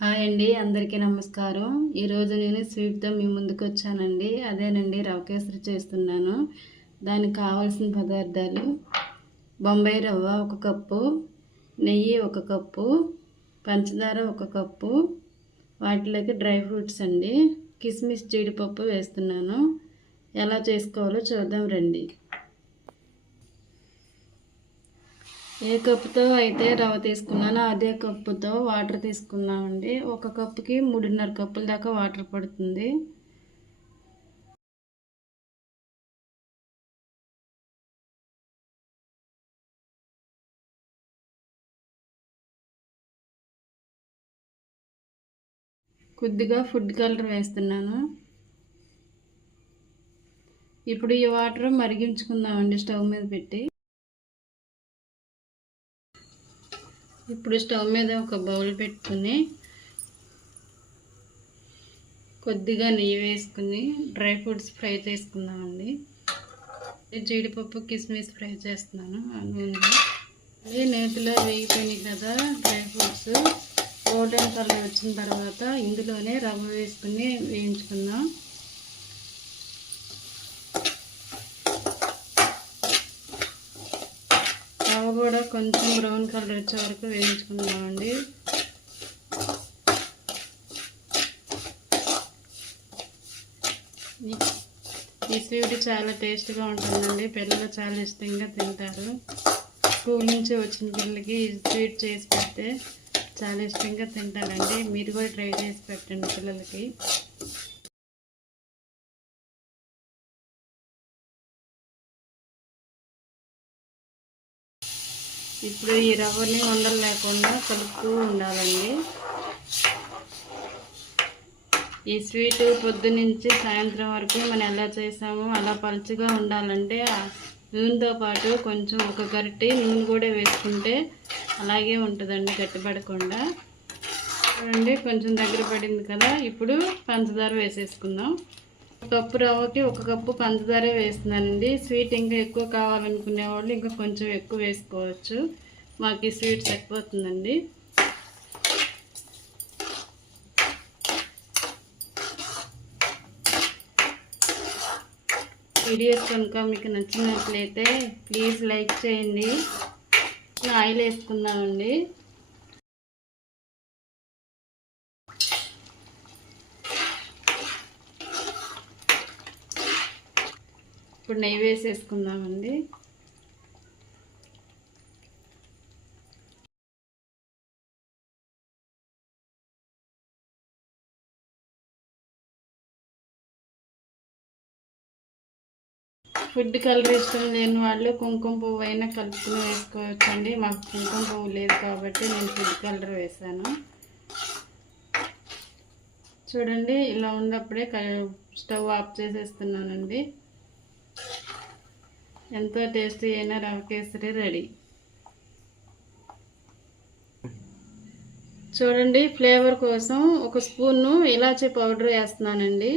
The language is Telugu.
హాయ్ అండి, అందరికీ నమస్కారం. ఈరోజు నేను స్వీట్తో మీ ముందుకు వచ్చానండి. అదేనండి, రవ కేసరి చేస్తున్నాను. దానికి కావాల్సిన పదార్థాలు: బొంబాయి రవ్వ 1 కప్పు, నెయ్యి 1 కప్పు, పంచదార 1 కప్పు, వాటిలోకి డ్రై ఫ్రూట్స్ అండి, కిస్మిస్, జీడిపప్పు వేస్తున్నాను. ఎలా చేసుకోవాలో చూద్దాం రండి. ఏ కప్పుతో అయితే రవ్వ తీసుకున్నానో అదే కప్పుతో వాటర్ తీసుకున్నామండి. 1 కప్పుకి 3.5 కప్పుల దాకా వాటర్ పడుతుంది. కొద్దిగా ఫుడ్ కలర్ వేస్తున్నాను. ఇప్పుడు ఈ వాటర్ మరిగించుకుందామండి స్టవ్ మీద పెట్టి. ఇప్పుడు స్టవ్ మీద ఒక బౌల్ పెట్టుకుని కొద్దిగా నెయ్యి వేసుకుని డ్రై ఫ్రూట్స్ ఫ్రై చేసుకుందామండి. జీడిపప్పు, కిస్మిస్ ఫ్రై చేస్తున్నాను ఆ నూనెలో. నేతిలో వేగిపోయినాయి కదా డ్రై ఫ్రూట్స్. గోల్డెన్ కలర్ వచ్చిన తర్వాత ఇందులోనే రవ్వ వేసుకుని వేయించుకుందాం. రవ్వ కూడా కొంచెం బ్రౌన్ కలర్ వచ్చే వరకు వేయించుకుందామండి. ఈ స్వీట్ చాలా టేస్ట్గా ఉంటుందండి. పిల్లలు చాలా ఇష్టంగా తింటారు. స్కూల్ నుంచి వచ్చిన పిల్లలకి ఈ స్వీట్ చేసి పెడితే చాలా ఇష్టంగా తింటారండి. మీరు కూడా ట్రై చేసి పెట్టండి పిల్లలకి. ఇప్పుడు ఈ రవ్వని ఉండలు లేకుండా కలుపుతూ ఉండాలండి. ఈ స్వీట్ పొద్దునుంచి సాయంత్రం వరకు మనం ఎలా చేసామో అలా పలుచగా ఉండాలంటే నూనెతో పాటు కొంచెం 1 గరిటె నూనె కూడా వేసుకుంటే అలాగే ఉంటుందండి, గట్టిపడకుండా. చూడండి, కొంచెం దగ్గర పడింది కదా. ఇప్పుడు పంచదార వేసేసుకుందాం. 1 కప్పు రవ్వకి 1 కప్పు పంచదారే వేస్తున్నానండి. స్వీట్ ఇంకా ఎక్కువ కావాలనుకునే వాళ్ళు ఇంకా కొంచెం ఎక్కువ వేసుకోవచ్చు. మాకు ఈ స్వీట్ సరిపోతుందండి. వీడియోస్ కనుక మీకు నచ్చినట్లయితే ప్లీజ్ లైక్ చేయండి. ఆయిల్ వేసుకుందామండి. ఇప్పుడు నెయ్యి వేసేసుకుందామండి. ఫుడ్ కలర్ ఇష్టం లేని వాళ్ళు కుంకుమ పువ్వు అయినా కలుపుకుని వేసుకోవచ్చండి. మాకు కుంకుమ పువ్వు లేదు కాబట్టి నేను ఫుడ్ కలర్ వేసాను. చూడండి, ఇలా ఉన్నప్పుడే స్టవ్ ఆఫ్ చేసేస్తున్నానండి. ఎంతో టేస్టీ అయిన రవ కేసరి రెడీ. చూడండి, ఫ్లేవర్ కోసం 1 స్పూను ఇలాచీ పౌడర్ వేస్తున్నానండి.